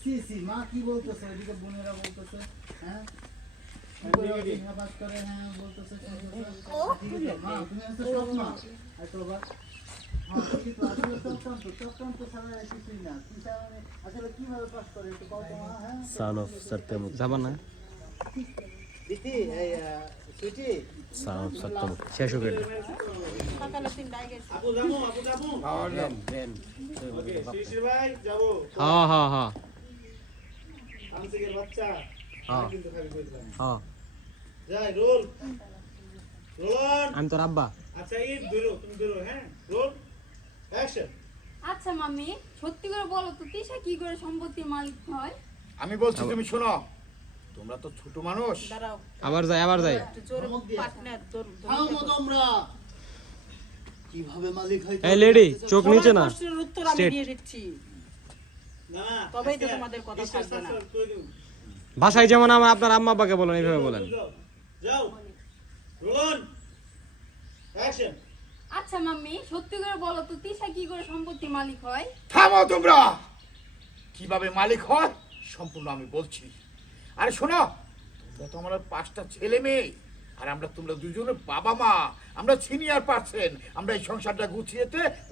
C C মা কি বলতেছে এদিকে বোনেরা বলতেছে হ্যাঁ হ্যাঁ আমি আচ্ছা সত্যি করে বলো তো কি করে সম্পত্তির মালিক হয় আমি বলছি তুমি শোনো তোমরা তো ছোট মানুষ আবার যাই আবার যাই কিভাবে মালিক হয় এই লেডি চোখ নিচে না দিয়ে দিচ্ছি তোমাদের কথা না ভাষায় যেমন আমার আপনার আম্মা বাবাকে বলেন এইভাবে বলেন যাও অ্যাকশন আচ্ছা সত্যি করে বলো তো কি করে সম্পত্তি মালিক হয় থামো তোমরা কিভাবে মালিক হয় সম্পূর্ণ আমি বলছি আরে শোনো তোমরা তো পাঁচটা ছেলে মেয়ে আর আমরা তোমরা দুজনের বাবা মা আমরা সিনিয়র পারছেন আমরা এই সংসারটা গুছিয়েতে